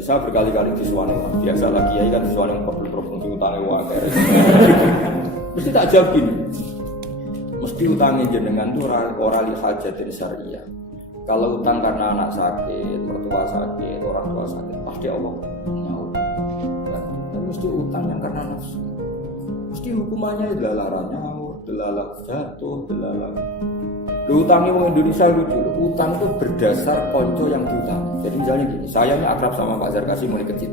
Saya berkali-kali disuani, biasa lagi ya kan disuani problem-problem utangnya wae. Mesti tak jawab gini. Mesti utangnya jenengan tuh ora li hajatin syariah. Kalau utang karena anak sakit, mertua sakit, orang tua sakit, pasti Allah nyawa. Dan mesti utang yang karena nafsu. Mesti hukumannya delalah nyawa, delalah jatuh, delalah. Utangnya orang Indonesia lucu. Utang itu berdasar konco yang diutang. Jadi misalnya gini, saya ini akrab sama Pak Zarkasi mulai kecil.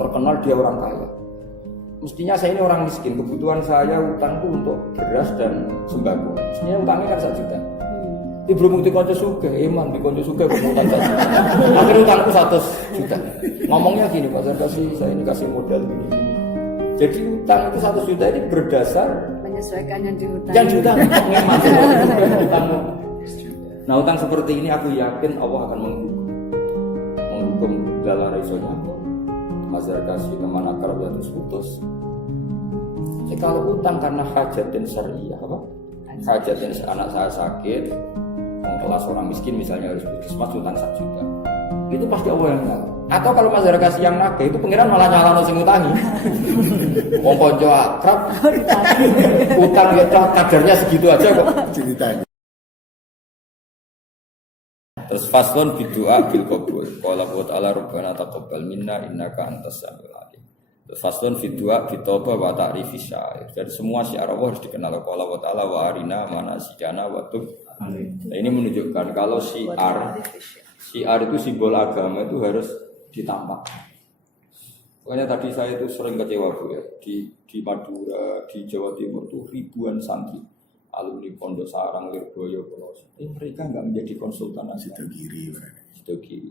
Terkenal dia orang kaya. Mestinya saya ini orang miskin. Kebutuhan saya utang itu untuk beras dan sembako. Mestinya utangnya kan 1 juta. Ini belum bukti konco suge, eman di konco suge berutang 1 juta. Akhirnya utangku 100 juta. Ngomongnya gini, Pak Zarkasi, saya ini kasih modal gini. Jadi utang itu 100 juta ini berdasar menyesuaikan yang diutang. Yang diutang, nah utang seperti ini aku yakin Allah akan menghukum dalam raisonya. Mazhar kasih teman akrab ya terus putus. Jadi kalau utang karena hajatin syariah apa? Hajatin anak saya sakit, kelas orang miskin misalnya harus puskesmas utang 1 juta. Itu pasti Allah yang tahu. Atau kalau mazhar kasih yang nagih itu pengiran malah nyalano sing utangi. Wong kanca akrab utang ya kadarnya segitu aja kok ceritanya. Terus faslon bidu'a bil qabul. Qala wa ta'ala rabbana taqabbal minna innaka antas samiul alim. Terus faslon bidu'a bitauba wa ta'rifi syair. Jadi semua syiar Allah harus dikenal. Qala wa ta'ala wa arina manasikana wa tub. Nah, ini menunjukkan kalau syiar itu simbol agama itu harus ditampak. Makanya tadi saya itu sering kecewa Bu ya. Di Madura, di Jawa Timur itu ribuan santri alumni Pondok Sarang, Lirboyo, Pulau. Mereka nggak menjadi konsultan agama. Kiri.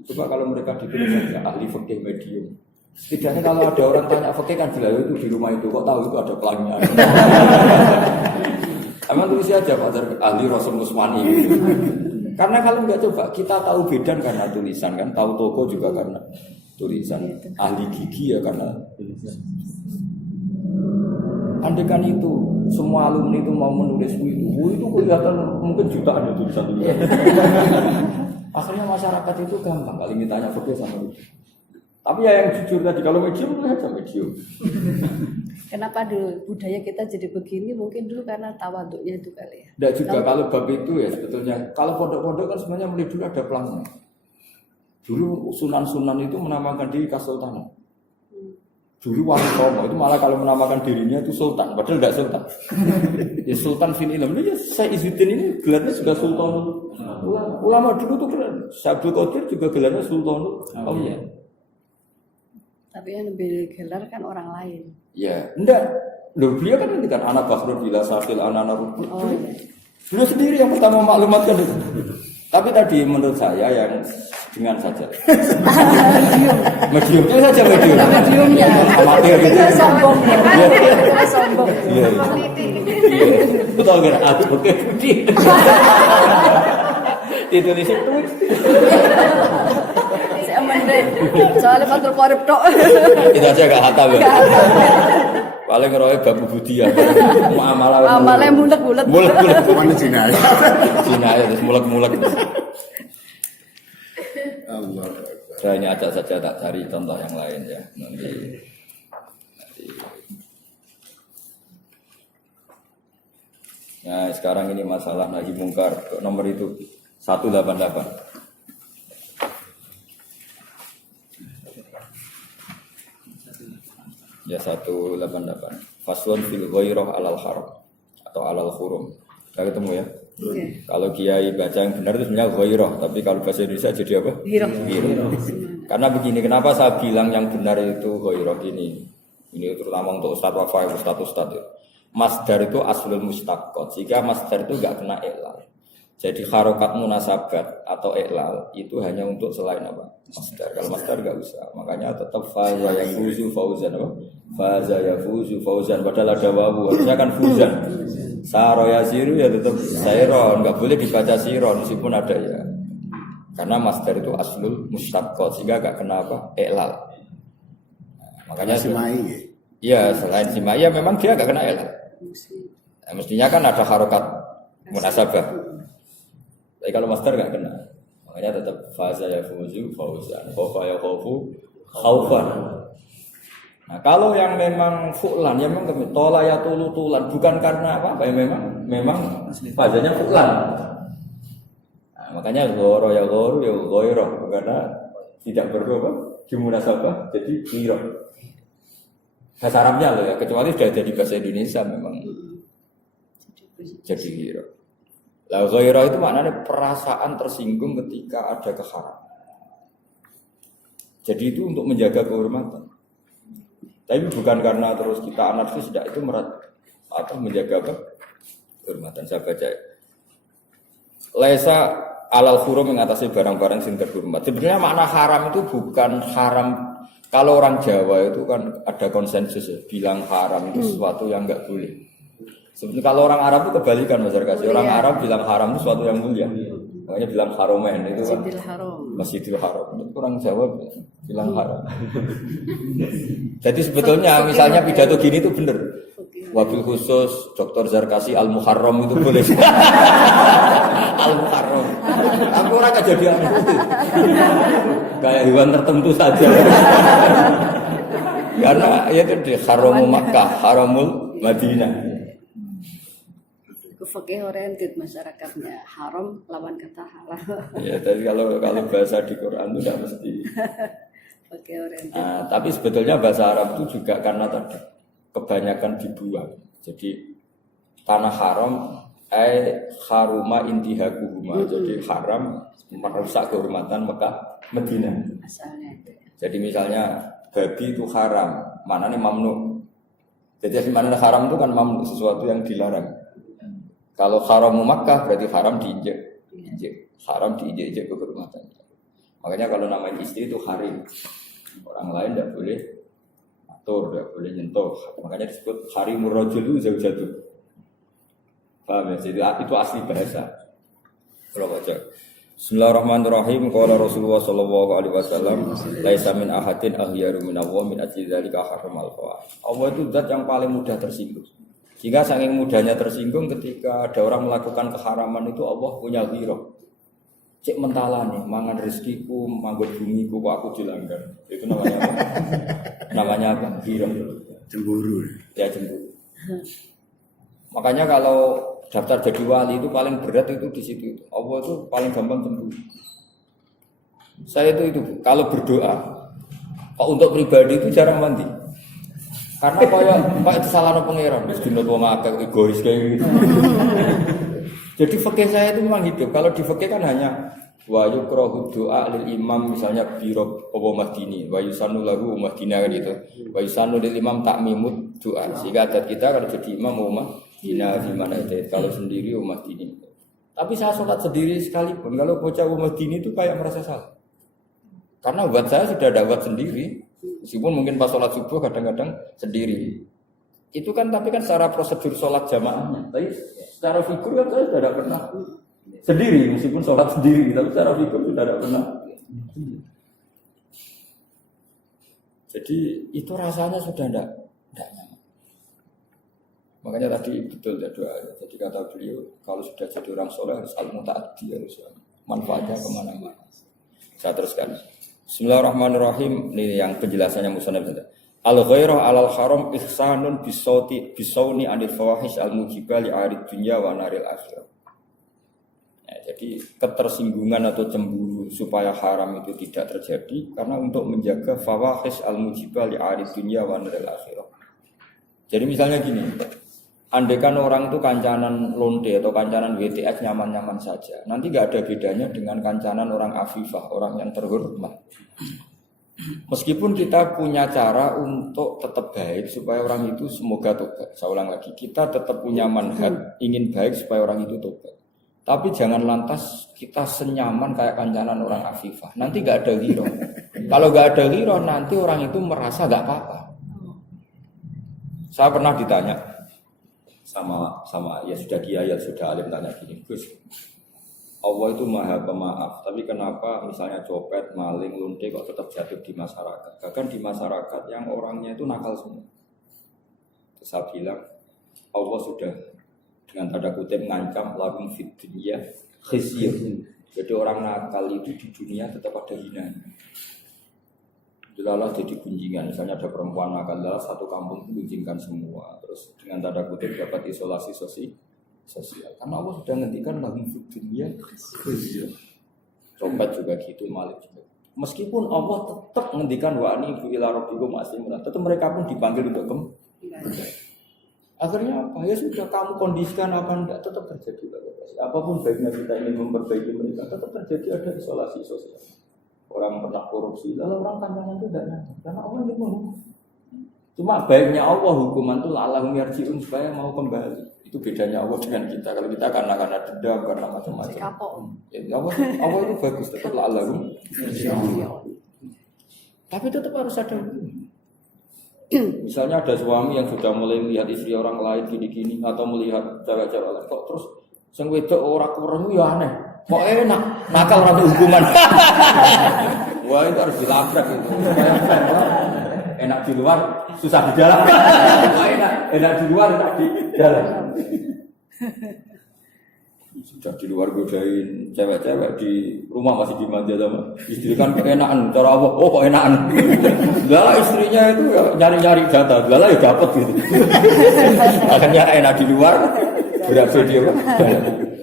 Coba kalau mereka dipilih saja ahli fikih medium. Setidaknya kalau ada orang tanya fikih kan bilang itu di rumah itu kok tahu itu ada pelangnya. Emang tulis aja Pak ahli Rasul Musmani. Karena kalau nggak coba kita tahu bedan karena tulisan kan, tahu toko juga karena tulisan. Ahli gigi ya karena tulisan. Andaikan itu semua alumni itu mau menulis itu kelihatan mungkin jutaan ya tulisan-tulisan. Akhirnya masyarakat itu gampang kali ditanya fikih sama itu. Tapi ya yang jujur tadi kalau medium itu aja medium. Kenapa dulu budaya kita jadi begini? Mungkin dulu karena tawaduknya itu kali ya. Tidak juga kalau bab itu ya sebetulnya kalau pondok-pondok kan sebenarnya mulai dulu ada pelangnya. Dulu sunan-sunan itu menamakan diri Kasultanan. Dulu Wali Songo itu malah kalau menamakan dirinya itu sultan, padahal tidak sultan. Ya sultan fil ilm. Ya saya Izzuddin ini gelarnya juga sultan. Ulama dulu tuh keren. Syabdul Qadir juga gelarnya sultan. Oh iya. Tapi yang lebih gelar kan orang lain. Ya, enggak. Loh, dia kan ini kan anak Bakhrun bila Safil anak Rubi. Oh iya. Beliau sendiri yang pertama maklumatkan itu. Tapi tadi menurut saya yang dengan saja. Mediumnya saja medium. Mediumnya. Amatir gitu. Sombong. Sombong. Iya. Betul kan? Oke. Ditulis itu. Saya mending. Soalnya Fathul Qorib tok. Itu aja gak hatam ya. Paling ngeroe babu budi ya. Amalnya mulek-mulek. Mulek-mulek. Mana Cina ya? Cina ya terus mulek-mulek. Allah. Saya ini acak saja tak cari contoh yang lain ya. Nanti. Nah sekarang ini masalah nahi mungkar. Nomor itu 188. Ya 188. Faslun fil ghairah alal haram atau alal hurum. Kita ketemu ya. Okay. Kalau kiai baca yang benar itu sebenarnya ghairah, tapi kalau bahasa Indonesia jadi apa? Hirah. Karena begini, kenapa saya bilang yang benar itu ghairah ini? Ini terutama untuk ustadz wafah, ustadz ya. Masdar itu aslul mustaqqat. Jika masdar itu enggak kena iklal. Jadi harokat munasabat atau iklal itu hanya untuk selain apa? Masdar. Kalau masdar enggak usah. Makanya tetap faza yafuzu fauzan apa? Faza yafuzu fauzan padahal ada wawu. Harusnya kan fuzan. Saro yasiru ya tetap sairon, enggak boleh dibaca siron meskipun ada ya. Karena masdar itu aslul mustaqqat sehingga enggak kena apa? Iklal. Makanya Simai. Iya, selain simai ya memang dia enggak kena iklal. Nah, mestinya kan ada harokat munasabah. Tapi kalau master nggak kena, makanya tetap faza ya fuzu fauzan, khofa ya khofu khaufan. Nah, kalau yang memang fu'lan, yang memang tola ya tulan, bukan karena apa ya memang fazanya fu'lan. Nah, makanya goro ya goiro, karena tidak berubah dimunasabah jadi giro. Bahasa Arabnya loh ya, kecuali sudah jadi bahasa Indonesia memang jadi giro. Lah ghairah itu maknanya perasaan tersinggung ketika ada keharaman. Jadi itu untuk menjaga kehormatan. Tapi bukan karena terus kita anarkis, tidak, itu atau menjaga apa? Kehormatan. Saya baca. Laisa alal hurum mengatasi barang-barang sing terhormat. Sebenarnya makna haram itu bukan haram. Kalau orang Jawa itu kan ada konsensus ya, bilang haram itu sesuatu yang enggak boleh. Sebenarnya kalau orang Arab itu kebalikan Mas Arkasi. Orang Arab bilang haram itu sesuatu yang mulia. Makanya bilang haromen itu kan Masjidil Haram. Orang Jawa bilang haram. Jadi sebetulnya misalnya pidato gini itu benar. Wabil khusus Dr. Zarkasi Al-Muharram itu boleh. Al-Muharram. Aku orang kejadian itu. Kayak hewan tertentu saja. Karena ya itu di Haramul Makkah, Haramul Madinah. Fikih oriented masyarakatnya, haram lawan kata halal. Ya, tapi kalau bahasa di Quran itu tidak mesti. Fikih oriented. Nah, tapi sebetulnya bahasa Arab itu juga karena tadi kebanyakan dibuang. Jadi tanah haram haruma intihakuhuma. Jadi haram merusak kehormatan Mekah Madinah. Asalnya itu. Jadi misalnya babi itu haram, maknanya mamnu. Jadi maknanya haram itu kan mamnu, sesuatu yang dilarang. Kalau haram Makkah berarti haram diinjek. Haram diinjek kehormatan. Makanya kalau namanya istri itu harim. Orang lain tidak boleh atur, tidak boleh nyentuh. Makanya disebut harimur rajul itu jauh-jauh. Paham ya? Jadi itu asli bahasa. Kalau baca Bismillahirrahmanirrahim. Qala Rasulullah sallallahu alaihi wasallam, laisa min ahadin aghyaru min Allah min ajli dzalika haramal fawahish. Allah itu zat yang paling mudah tersinggung. Sehingga saking mudahnya tersinggung ketika ada orang melakukan keharaman itu Allah punya ghirah. Cek mentalane, mangan rezekiku, manggon bumiku kok aku dilanggar. Itu namanya apa? Namanya apa? Ghirah. Cemburu. Ya cemburu. Makanya kalau daftar jadi wali itu paling berat itu di situ. Allah itu paling gampang cemburu. Saya itu kalau berdoa, kok untuk pribadi itu jarang mandi. Karena kayak itu salah pengeran, mesti wong akeh egois kayak gitu. Jadi fikih saya itu memang hidup. Kalau di fikih kan hanya wa yukrahu doa lil imam misalnya biro apa madini, wa yusannu lahu madina kan gitu. Wa yusannu lil imam takmimud doa. Sehingga adat kita kalau jadi imam ummah dina di mana itu kalau sendiri ummah dini. Tapi saya sholat sendiri sekalipun kalau bocah ummah dini itu kayak merasa salah. Karena buat saya sudah ada buat sendiri. Meskipun mungkin pas sholat subuh kadang-kadang sendiri. Itu kan tapi kan secara prosedur sholat jamaahnya. Tapi secara figur kan saya sudah tidak pernah sendiri. Meskipun sholat sendiri, tapi secara figur sudah tidak pernah. Jadi itu rasanya sudah tidak nyaman. Makanya tadi betul ya doa. Jadi kata beliau kalau sudah jadi orang soleh harus al-muta'addi, harus manfaatnya kemana-mana. Saya teruskan. Bismillahirrahmanirrahim. Ini yang penjelasannya musannaf. Al-ghairah alal haram ihsanun bisawni anil fawahish al-mujibah li'arid dunya wa naril akhirah. Ya, jadi ketersinggungan atau cemburu supaya haram itu tidak terjadi karena untuk menjaga fawahish al-mujibah li'arid dunya wa naril akhirah. Jadi misalnya gini, andaikan orang itu kancanan lonte atau kancanan WTS nyaman-nyaman saja, nanti nggak ada bedanya dengan kancanan orang afifah, orang yang terhormat. Meskipun kita punya cara untuk tetap baik supaya orang itu semoga tobat. Saya ulang lagi, kita tetap punya manhaj ingin baik supaya orang itu tobat. Tapi jangan lantas kita senyaman kayak kancanan orang afifah. Nanti nggak ada ghirah. Kalau nggak ada ghirah, nanti orang itu merasa nggak apa-apa. Saya pernah ditanya sama ya sudah kiai ya sudah alim tanya gini, Gus, Allah itu maha pemaaf, tapi kenapa misalnya copet, maling, lunte kok tetap jatuh di masyarakat? Bahkan di masyarakat yang orangnya itu nakal semua. Terus saya bilang, Allah sudah dengan tanda kutip ngancam lahum fid dunya khizyun. Jadi orang nakal itu di dunia tetap ada hinaan. Delalah jadi gunjingan, misalnya ada perempuan nakal, delalah satu kampung itu gunjingkan semua, terus dengan tanda kutip dapat isolasi sosial. Karena Allah sudah ngendikan lahum fid dunya khizyun. Copet juga gitu, malik juga. Meskipun Allah tetap ngendikan wa anibu ila rabbikum aslimun, tetap mereka pun dipanggil untuk kembali. Akhirnya apa? Ya sudah, kamu kondisikan apa enggak tetap terjadi. Apapun baiknya kita ingin memperbaiki mereka, tetap terjadi ada isolasi sosial. Orang pernah korupsi, lalu orang pandangan itu tidak nyata, karena Allah ingin menghukum. Cuma baiknya Allah hukuman itu la'allahum yarji'un, supaya mau kembali. Itu bedanya Allah dengan kita. Kalau kita karena dendam, karena macam-macam. Ya, Allah itu bagus, tetap la'allahum yarji'un. Tapi tetap harus ada hukum. Misalnya ada suami yang sudah mulai melihat istri orang lain gini-gini, atau melihat cewek-cewek lain, kok terus sing wedok ora kurang ya aneh. Kok enak, nakal rada hukuman. Wah itu harus dilabrak itu. Enak di luar, susah di dalam. Enak di luar, enak di dalam. Sudah di luar godain cewek-cewek, di rumah masih dimanja sama istri kan keenakan. Cara apa? Oh kok enakan. Lah istrinya itu ya nyari-nyari data, lah ya dapat gitu. Akhirnya enak di luar, berhasil dia Pak.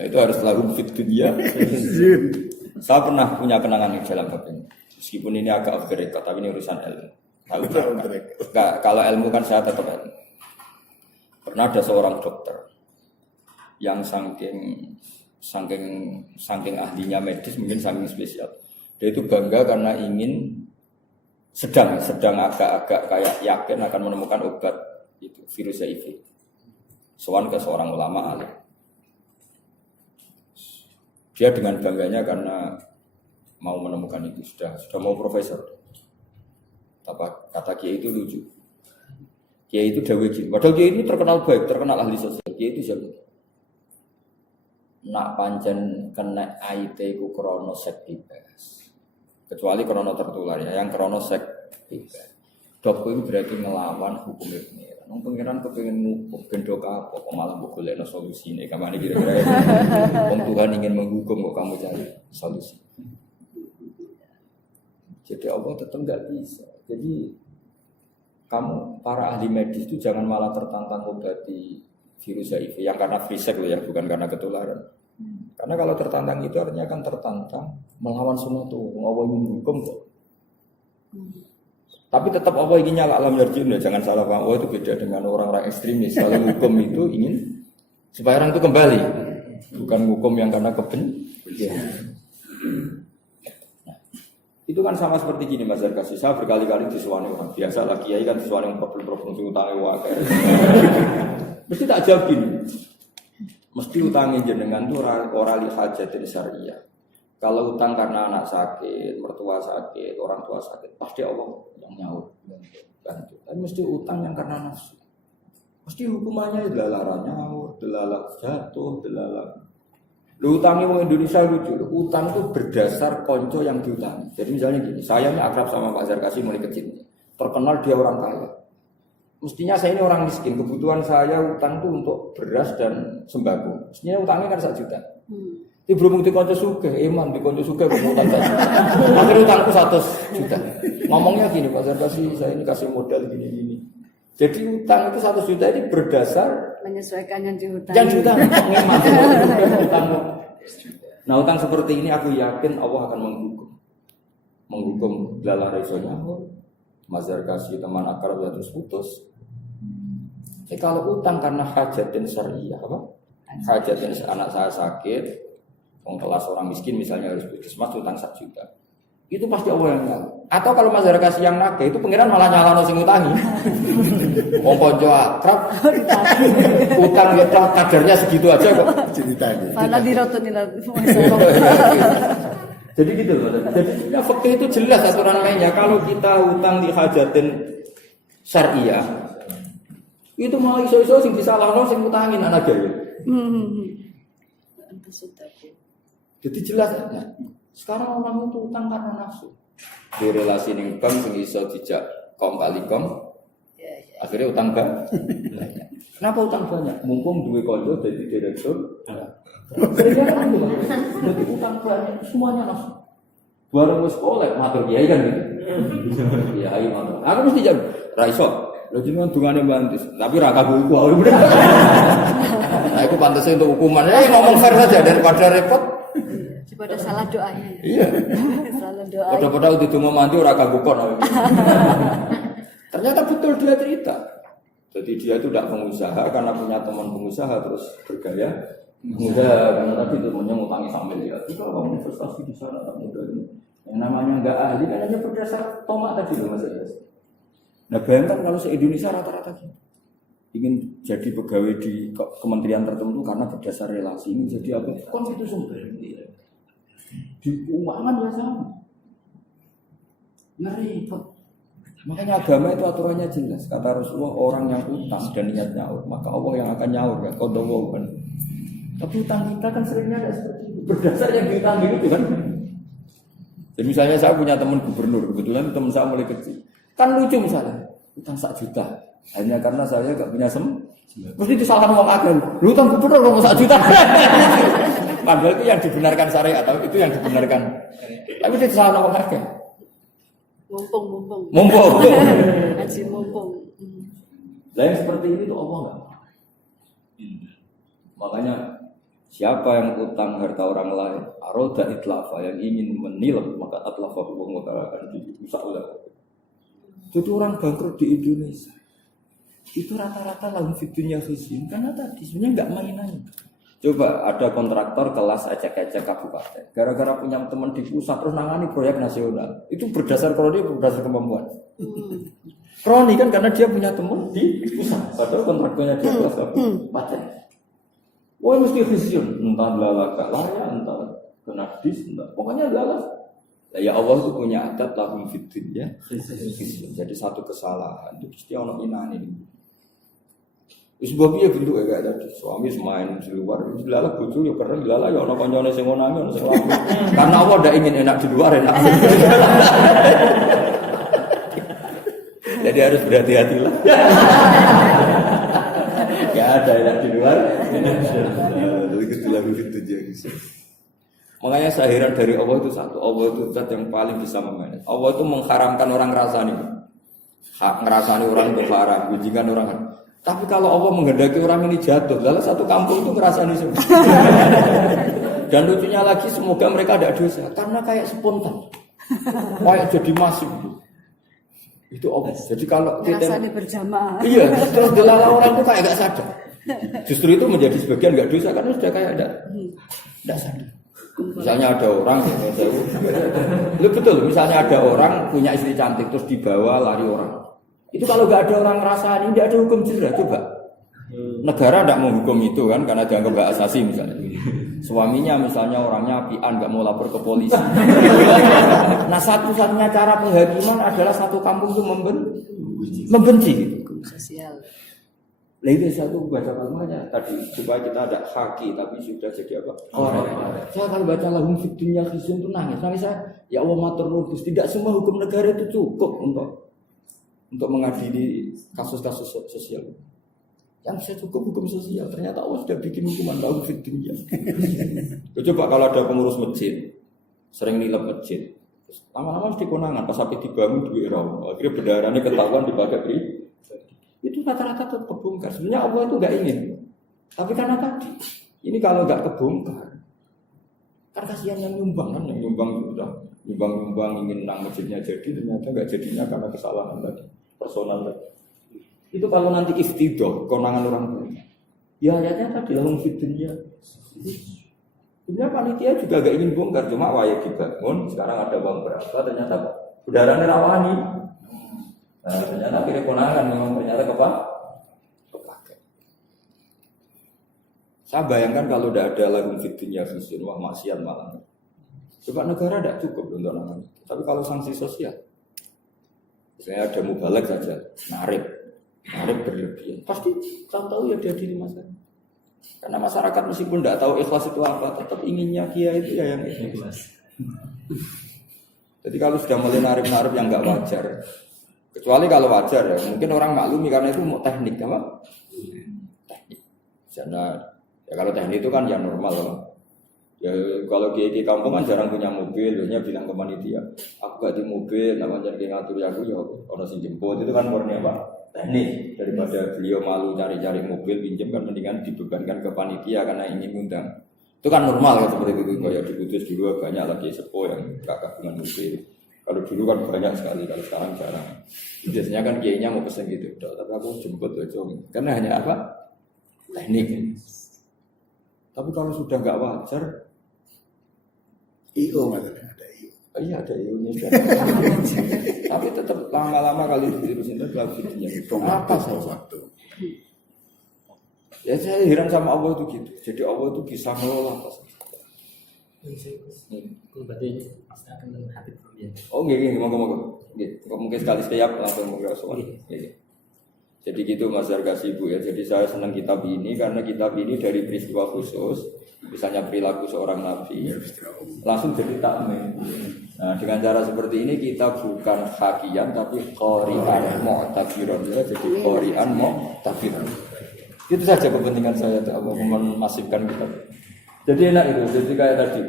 Itu harus lagu fit dunia. Saya pernah punya kenangan di dalam bab ini. Meskipun ini agak off the record, tapi ini urusan ilmu. Kalau ilmu kan saya tetap ilmu. Pernah ada seorang dokter yang saking ahlinya medis, mungkin saking spesial. Dia itu bangga karena ingin sedang agak-agak kayak yakin akan menemukan obat itu virus HIV. Soal ke seorang ulama alim. Dia dengan bangganya karena mau menemukan itu sudah mau profesor. Kata Kiai itu lucu. Kiai itu dawuh gini. Padahal Kiai ini terkenal baik, terkenal ahli sosial. Kiai itu siapa? Nak pancen kena IT ku krono sek bebas. Kecuali krono tertular ya, yang krono sek bebas. Dok itu berarti ngelawan hukum ini. Nang pengiran kepengin ngukum gendok apa kok malah mbok golekno solusine. Kamane kira-kira wong Tuhan ingin menghukum kok kamu cari solusi. Jadi Allah tetap enggak bisa. Jadi kamu para ahli medis itu jangan malah tertantang obati virus HIV yang karena free sex loh ya, bukan karena ketularan. Karena kalau tertantang itu artinya akan tertantang melawan semua tuh. Allah ingin hukum kok. Tapi tetap Allah ingin nyala alam yarjiun ya, jangan salah paham. Allah itu beda dengan orang-orang ekstremis. Kalau hukum itu ingin supaya orang itu kembali, bukan hukum yang karena kebencian. Nah, itu kan sama seperti gini Mas Zarkasi. Saya berkali-kali disuani orang biasa lah, kiai kan disuani orang profesi utangnya wakil. Mesti tak jawab gini. Mesti utangnya jenengan itu orali hajatin syariah. Kalau utang karena anak sakit, mertua sakit, orang tua sakit, pasti Allah yang nyaut bantu. Tapi mesti utang yang karena nafsu. Mesti hukumannya delalah nyaut, delalah jatuh, delalah. Lu utangnya orang Indonesia lucu. Utang itu berdasar konco yang diutangi. Jadi misalnya gini, saya ini akrab sama Pak Zarkasi mulai kecil. Terkenal dia orang kaya. Mestinya saya ini orang miskin, kebutuhan saya utang itu untuk beras dan sembako. Mestinya utangnya kan 1 juta. Ini belum di konco suge, iman di konco suge utang 1 juta. Akhirnya utangku 100 juta. Ngomongnya gini Pak Zarkasi, saya ini kasih modal gini-gini. Jadi utang itu 100 juta ini berdasar menyesuaikan yang diutang. Yang diutang, utang. Nah utang seperti ini aku yakin Allah akan menghukum lala resonya. Mas Zarkasi teman akrab ya terus putus. Jadi kalau utang karena hajatin syariah apa? Hajatin anak saya sakit, kelas orang miskin misalnya harus puskesmas utang 1 juta. Itu pasti Allah yang tahu. Atau kalau Mas Zarkasi yang nagih itu pengiran malah nyalano sing utangi. Wong kanca akrab utang ya kadarnya segitu aja kok ditagih. Fala dirotunilah. Jadi gitu loh. Jadi ya fikih itu jelas aturan mainnya. Kalau kita utang di hajatin syariah, itu malah iso-iso sing disalahno sing utangin anak dhewe. Jadi jelas. Nah, sekarang orang itu utang karena nafsu. Di relasi ning bank sing iso dijak kom kali kom. Akhirnya utang bank. Kenapa utang banyak? Mumpung duwe kanca dadi direktur. Sebenarnya kan jadi utang banyak semuanya nafsu. Barang wis oleh matur kiai kan gitu. Iya, ayo ngono. Aku mesti jawab, ra iso. Lha jenengan dungane bantis, tapi ra kabul ku. Nah, itu pantasnya untuk hukuman. Ngomong fair saja daripada repot. Daripada salah doanya. Iya. Salah doa. Padahal udah donga mandi ora kanggo kon. Ternyata betul dia cerita. Jadi dia itu tidak pengusaha karena punya teman pengusaha terus bergaya. Mudah karena tadi temannya ngutangi sambil dia. Itu kalau kamu investasi di sana tak mudah ini. Yang namanya enggak ahli kan hanya berdasar tomat tadi loh Mas. Nah bayangkan kalau se-Indonesia rata-rata gitu. Ingin jadi pegawai di kementerian tertentu karena berdasar relasi ini jadi apa? Kan itu sumber. Di keuangan ya sama. Ngeri. Makanya agama itu aturannya jelas. Kata Rasulullah orang yang utang dan niat nyaur, maka Allah yang akan nyaur ya. Qadallahu kan. Tapi utang kita kan seringnya ada seperti itu. Berdasar yang diutang itu kan. Jadi misalnya saya punya teman gubernur, kebetulan teman saya mulai kecil. Kan lucu misalnya, utang 1 juta. Hanya karena saya gak punya mesti disalahkan orang agama. Lu utang gubernur kok 1 juta. Padahal itu yang dibenarkan syariat atau itu yang dibenarkan. Tapi dia disalahkan orang agama. Mumpung. Haji mumpung. Lah yang seperti ini tuh Allah enggak. Makanya siapa yang utang harta orang lain, aroda itlafa yang ingin menilap maka atlafa hukum akan dirusak oleh. Jadi orang bangkrut di Indonesia itu rata-rata langsung fitunya khisin karena tadi sebenarnya enggak mainan. Coba ada kontraktor kelas ecek-ecek kabupaten. Gara-gara punya teman di pusat terus nangani proyek nasional. Itu berdasar kroni, berdasar kemampuan. Kroni kan karena dia punya teman di pusat. Padahal kontraktornya di kelas kabupaten. Wah mesti vision. Entah lalaka laya, entah kena dis, entah. Pokoknya lalas. Ya Allah itu punya adat lahum fitin ya. Jadi satu kesalahan itu pasti orang inani. Sebab dia bentuk kayak tadi, suami semain di luar, dilala bojo ya keren, dilala ya orang kancane sing ngonangi, orang sing laku. Karena Allah tidak ingin enak di luar, enak. Jadi harus berhati-hatilah. Ya ada enak di luar, enak di dalam. Itu lagu itu jadi. Makanya sahiran dari Allah itu satu, Allah itu zat yang paling bisa memanage. Allah itu mengharamkan orang ngerasani, ngerasani orang itu haram, gunjingan orang. Tapi kalau Allah menghendaki orang ini jatuh, lalu satu kampung itu ngerasani semua. Dan lucunya lagi semoga mereka tidak dosa, karena kayak spontan, kayak jadi masif. Itu Allah. Jadi kalau kita ngerasani berjamaah. Iya, terus delala orang itu kayak gak sadar. Justru itu menjadi sebagian gak dosa karena sudah kayak tidak sadar. Misalnya ada orang, betul. Misalnya ada orang punya istri cantik terus dibawa lari orang. Itu kalau nggak ada orang ngerasani, tidak ada hukum jerah. Coba negara tidak mau hukum itu kan karena dianggap nggak asasi misalnya. Suaminya misalnya orangnya apian nggak mau lapor ke polisi. Nah satu-satunya cara penghakiman adalah satu kampung itu membenci. Sosial. Nah itu satu baca kalmanya tadi supaya kita ada haki tapi sudah jadi apa? Orang. Saya kalau baca lahum fid dunya khizyun itu nangis saya. Ya Allah matur nuwun tidak semua hukum negara itu cukup untuk mengadili kasus-kasus sosial. Yang saya cukup hukum sosial. Ternyata Allah sudah bikin hukuman lahum fid dunya. Coba kalau ada pengurus masjid sering nilap masjid. Lama-lama mesti konangan pas sampai dibangun duit rawa. Akhirnya bendaharanya ketahuan dipakai itu rata-rata tetap kebongkar. Sebenarnya Allah itu nggak ingin, tapi karena tadi ini kalau nggak kebongkar, kan kasihan yang nyumbang kan, yang nyumbang ingin nang masjidnya jadi ternyata nggak jadinya karena kesalahan tadi personal tadi. Itu kalau nanti iftidah konangan orang punya, ya ayatnya tadi lahum fid dunya. Sebenarnya panitia juga nggak ingin bongkar, cuma wajib dibangun. Sekarang ada uang berapa? Ternyata udaranya rawani. Nah, ternyata akhirnya konangan memang ternyata kepakai. Saya bayangkan kalau tidak ada lahum fid dunya khizyun wah maksiat malah. Coba negara tidak cukup untuk nangan. Tapi kalau sanksi sosial, misalnya ada mubalek saja, narik berlebihan, pasti tahu ya diadili masyarakat. Karena masyarakat meskipun tidak tahu ikhlas itu apa, tetap inginnya kiai itu ya yang ikhlas. Jadi kalau sudah mulai narik yang nggak wajar. Kecuali kalau wajar ya, mungkin orang maklumi karena itu mau teknik apa? Teknik. Karena ya kalau teknik itu kan ya normal. Ya kalau kiai kampung kan jarang punya mobil, biasanya bilang ke panitia, aku gak di mobil, namanya jadi ngatur aku ya orang sing jemput itu kan murni apa? Teknis daripada beliau malu cari-cari mobil pinjam kan mendingan dibebankan ke panitia karena ingin ngundang. Itu kan normal ya seperti itu kayak diputus dulu banyak lagi sepo yang gak kagungan mobil. Kalau dulu kan banyak sekali, kalau sekarang jarang. Biasanya kan kiainya mau pesen gitu, tapi aku jemput aja karena hanya apa? Teknik. Tapi kalau sudah nggak wajar. IO maksudnya ada IO. Iya ada IO-nya. Tapi tetap lama-lama kali diurusin itu langsungnya. Apa waktu? Ya saya heran sama Allah itu gitu. Jadi Allah itu bisa ngelola apa saja. Berarti akan hati ya. Oh gini, moga-moga. Mungkin sekali siap langsung mau soal. Jadi gitu Mas Zarkasi Bu ya. Jadi saya senang kitab ini karena kitab ini dari peristiwa khusus. Misalnya perilaku seorang nabi langsung jadi takmim. Nah dengan cara seperti ini kita bukan hakian tapi qori'an mu'tabiron ya. Jadi qori'an mu'tabiron. Itu saja kepentingan saya untuk memasifkan kitab. Jadi enak itu, jadi kayak tadi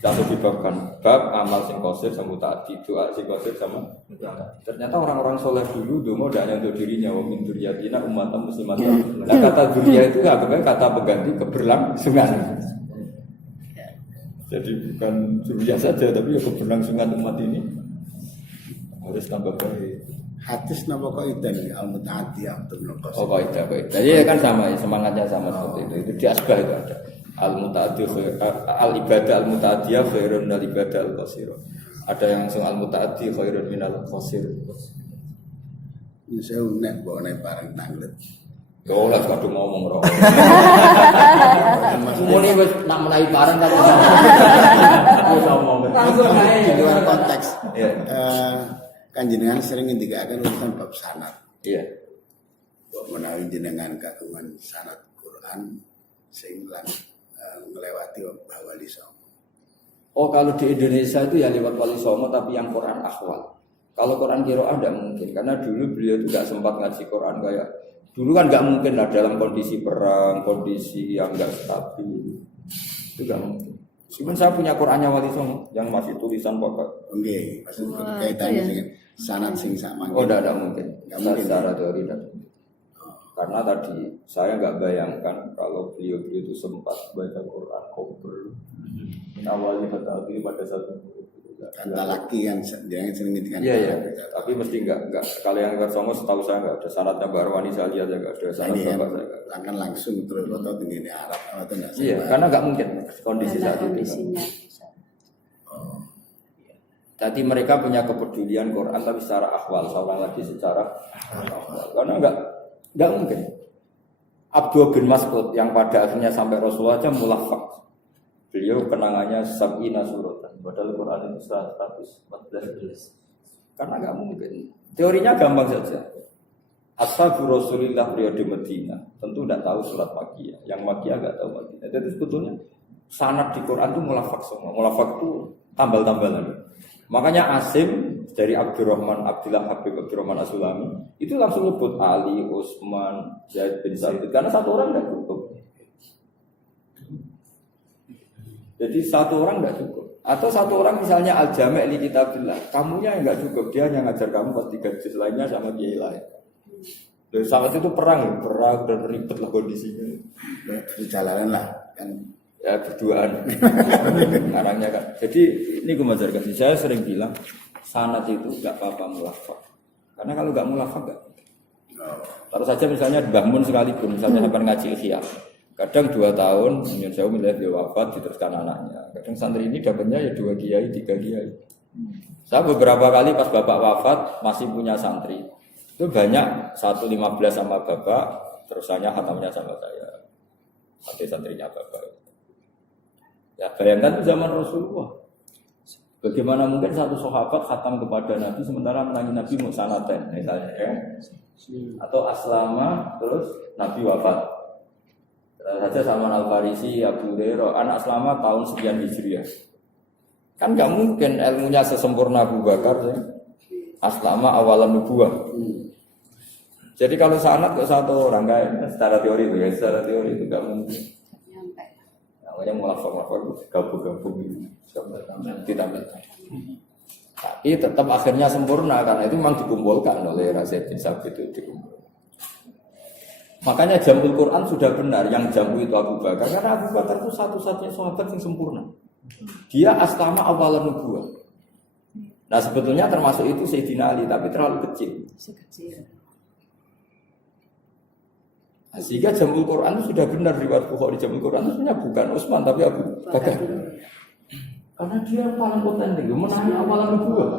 contoh dibabkan bab amal sing qasir sama mutaati, doa sing qasir sama mutaati. Ternyata orang-orang soleh dulu doa tidak hanya untuk dirinya, wa min dzurriyyatina ummatan muslimatan. Nah kata dzurriyyah itu agaknya kata pengganti keberlangsungan. Jadi bukan dzurriyyah saja, tapi ya keberlangsungan umat ini harus tambah baik. Hadis nama kaidah ini al-mutaati Abdul Qasim. Oh kaidah. Jadi kan sama, semangatnya sama seperti itu. Itu di asbah itu ada. Al-mutaati al-ibadah al-mutaatiyah khairun minal ibadah al-qasirah. Ada yang langsung al-mutaati khairun minal qasir. Ini saya unek bawa naik bareng tanglet. Ya Allah kadung ngomong roh. Semuanya wis nak menawi bareng kan. Wis ngomong. Langsung naik di luar konteks. Iya. Kan jenengan sering ngendikaken urusan bab sanad. Iya. Bahwa menawi jenengan kagungan sanad Quran sing lan melewati Wali Songo. Oh kalau di Indonesia itu ya lewat Wali Songo tapi yang Quran akhwal. Kalau Quran Qiraah tidak mungkin karena dulu beliau itu tidak sempat ngaji Quran kayak dulu kan nggak mungkin lah dalam kondisi perang, kondisi yang nggak stabil itu nggak mungkin. Meskipun saya punya Qurannya Wali Songo yang masih tulisan pokok. Oke, maksud kaitannya dengan sanad sing sama. Oh tidak mungkin. Nggak mungkin. Secara teori tidak. Karena tadi saya nggak bayangkan kalau beliau itu sempat baca Quran kober awalnya tetapi pada saat itu kata laki yang jangan sering ngintikan. Iya. Tapi mesti nggak. Kalau yang Wali Songo setahu saya nggak ada sanadnya Barwani saya lihat nggak ada sanadnya Bapak saya. Akan langsung terus atau ini Arab atau enggak? Iya, karena nggak mungkin kondisi Karena saat itu. kondisinya. Jadi mereka punya kepedulian Quran tapi secara akhwal, seorang lagi secara akhwal. Karena nggak mungkin. Abdul bin Mas'ud yang pada akhirnya sampai Rasulullah aja mulafak. Beliau kenangannya sab'ina suratan. Padahal Quran itu 114. Karena nggak mungkin. Teorinya gampang saja. Ashabu Rasulillah periode Medina tentu tidak tahu surat Makkiyah. Yang Makkiyah nggak tahu Makkiyah. Jadi sebetulnya sanad di Quran itu mulafak semua. Mulafak itu tambal-tambalan. Makanya Asim dari Abdurrahman Abdullah Habib Abdurrahman As-Sulami itu langsung nyebut Ali, Utsman, Zaid bin Sabit karena satu orang tidak cukup. Jadi satu orang tidak cukup. Atau satu orang misalnya Al-Jami' li Kitabillah, kamunya yang nggak cukup, dia hanya ngajar kamu pas 3 juz lainnya sama kiai lain. Dan saat itu perang dan ribet lah kondisinya. Berjalan lah kan. Ya berduaan ngarangnya kan. Jadi ini gue majarkan. Saya sering bilang sanad itu nggak apa-apa mulafak. Karena kalau nggak mulafak nggak. Taruh saja misalnya Mbah Mun sekalipun, misalnya sampai ngaji Ikhya. Kadang 2 tahun, Nyun Sewu milih dia wafat diteruskan anaknya. Kadang santri ini dapatnya ya 2 kiai, 3 kiai. Saya beberapa kali pas bapak wafat masih punya santri. Itu banyak 115 sama bapak, terusannya khatamnya sama saya. Santrinya bapak. Ya bayangkan itu zaman Rasulullah. Bagaimana mungkin satu sahabat khatam kepada Nabi sementara menangi Nabi mu'sanaten misalnya ya. Atau aslama terus Nabi wafat. Saja sama Al-Farisi, Abu Hurairah, anak selama tahun sekian Hijriah. Kan nggak mungkin ilmunya sesempurna Abu Bakar ya. Aslama awalan nubuwah. Jadi kalau sanad ke satu orang kayak secara teori itu ya, secara teori itu nggak mungkin. Namanya mulafak gabung-gabung ditambah. Tapi tetap akhirnya sempurna karena itu memang dikumpulkan oleh Zaid bin Sabit itu dikumpulkan. Makanya jamul Quran sudah benar, yang jamu itu Abu Bakar karena Abu Bakar itu satu-satunya sahabat yang sempurna. Dia aslama awal nubuwah. Nah sebetulnya termasuk itu Sayyidina Ali tapi terlalu kecil. Sekecil. Nah, sehingga jamul Quran itu sudah benar riwayat Bukhari jamul Quran itu sebenarnya bukan Utsman tapi Abu Bakar. Karena dia paling otentik, menangi awal nubuwah.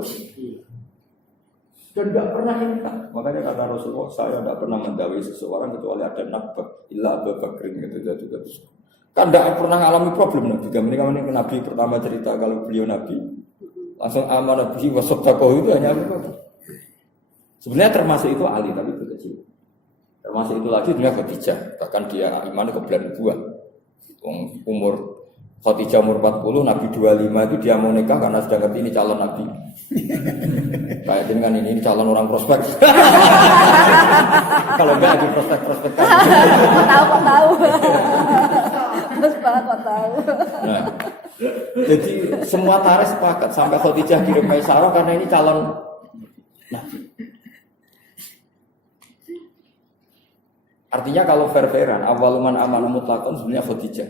Dan tidak pernah minta. Makanya kata Rasulullah, saya tidak pernah mendawai seseorang kecuali ada nabak illa Abu Bakrin gitu. Kan tidak pernah mengalami problem Nabi. Kemudian Nabi pertama cerita kalau beliau Nabi langsung aman Nabi wasodaqoh itu hanya Abu Bakar. Sebenarnya termasuk itu Ali tapi itu kecil. Termasuk itu lagi dunia Khadijah. Bahkan dia iman ke bulan buah. Umur Khadijah umur 40, Nabi 25 itu dia mau nikah karena sudah ngerti ini calon Nabi. Kayak dengan ini calon orang prospek. Kalau enggak di prospek-prospek kan. Kok tahu. Terus kok tahu. Nah, jadi semua tarikh sepakat sampai Khadijah kirim Maisarah karena ini calon Nabi. Artinya kalau fair-fairan awaluman amanah mutlaqan sebenarnya Khadijah.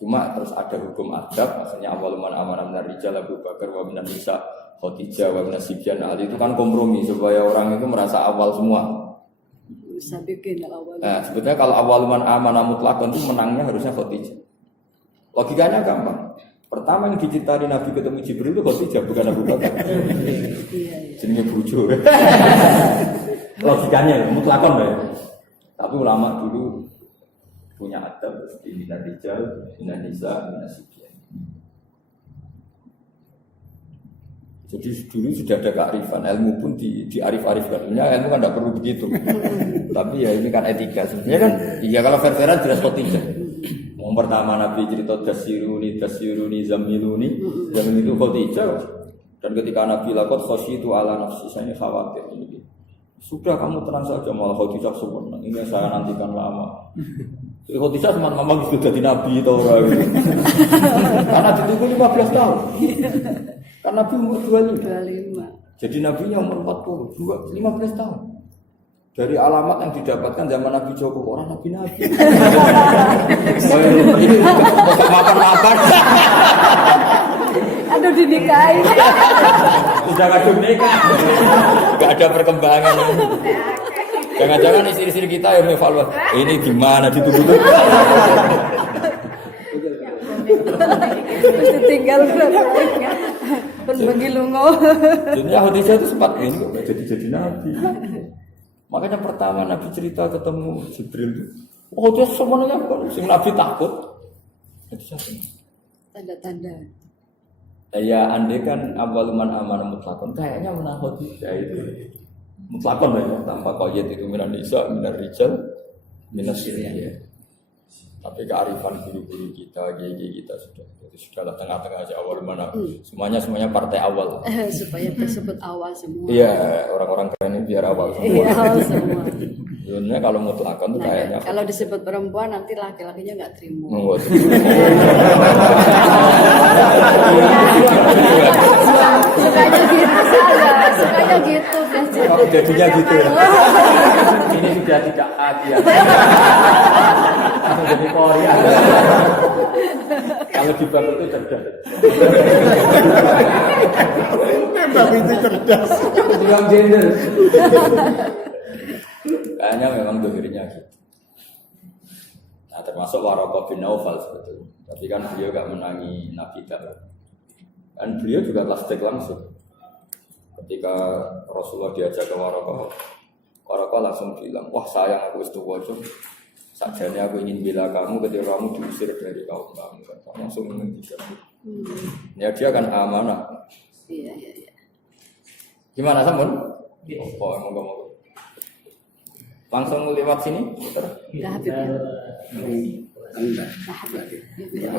Cuma terus ada hukum adab, maksudnya awaluman amanah minar rijal Abu Bakar wa minan nisa Khadijah wa minas sibyan Ali itu kan kompromi supaya orang itu merasa awal semua. Bisa bikin awal. Nah, sebetulnya kalau awaluman amanah mutlaqan itu menangnya harusnya Khadijah. Logikanya gampang. Pertama yang diciptain Nabi ketemu Jibril itu Khadijah bukan Abu Bakar. Iya. Jenenge bojo. Logikanya mutlakon ya. Tapi ulama dulu punya adab seperti minar rijal, minar nisa, minas sibyan. Jadi dulu sudah ada kearifan, ilmu pun diarif-arifkan. Sebenarnya ilmu kan tidak perlu begitu. Tapi ya ini kan etika. Sebenarnya kan, iya kalau fair-fairan jelas Khadijah. Yang pertama Nabi cerita dasyiruni, zamiluni, zaman itu Khadijah. Dan ketika Nabi lakot khasyitu ala nafsi, saya ini khawatir. Sudah kamu tenang saja, malah Khadijah sempurna. Ini saya nantikan lama. Jadi Khadijah cuma ngomong sudah jadi Nabi itu orang. Karena ditunggu 15 tahun. Karena Nabi umur 25. Jadi Nabinya umur 40, 15 tahun. Dari alamat yang didapatkan zaman Nabi Joko, orang Nabi-Nabi. Ini makan-makan. Aduh dinikahin. Sudah kadung nikah. Gak ada perkembangan. Jangan-jangan istri-istri kita yang evaluasi. Ini gimana ditunggu-tunggu. Terus ditinggal berbagi lungo. Jadi Khadijah itu sempat ini kok jadi Nabi. Makanya pertama Nabi cerita ketemu Jibril itu, oh dia semuanya kan, sing Nabi takut. Tanda-tanda. Ya andai kan awaluman amanah mutlakon, kayaknya menang Khadijah itu. Mutlakon ya, tanpa qayyid itu minan nisa, minar rijal, minas sibyan. Tapi kearifan guru-guru kita, gigi kita sudahlah tengah-tengah aja awal mana. Semuanya partai awal. Supaya tersebut awal semua. Iya, orang-orang keren ini biar awal semua. Iya, awal semua. Sebenarnya kalau mutlakon tuh kayaknya. Kalau disebut perempuan nanti laki-lakinya nggak terima. Sukanya gitu saja, sukanya gitu. Oh, jadinya gitu ya. Ini sudah tidak adil. Langsung jadi Korea. Kalau di bab itu cerdas. Bab itu cerdas. Yang gender. Kayaknya memang dohirnya gitu. Nah termasuk Waraqah bin Naufal sebetulnya. Tapi kan beliau gak menangi Nabi Dawud. Dan beliau juga plastik langsung. Ketika Rasulullah diajak ke Waraqah langsung bilang, wah sayang aku itu wajib. Sajanya aku ingin bela kamu ketika kamu diusir dari kaum kamu. Langsung menghentikan. Ya dia kan amanah. Iya. Gimana Samun? Oh emang langsung lewat sini? Dah Habib ya. Enggak. Dah Habib. Ya,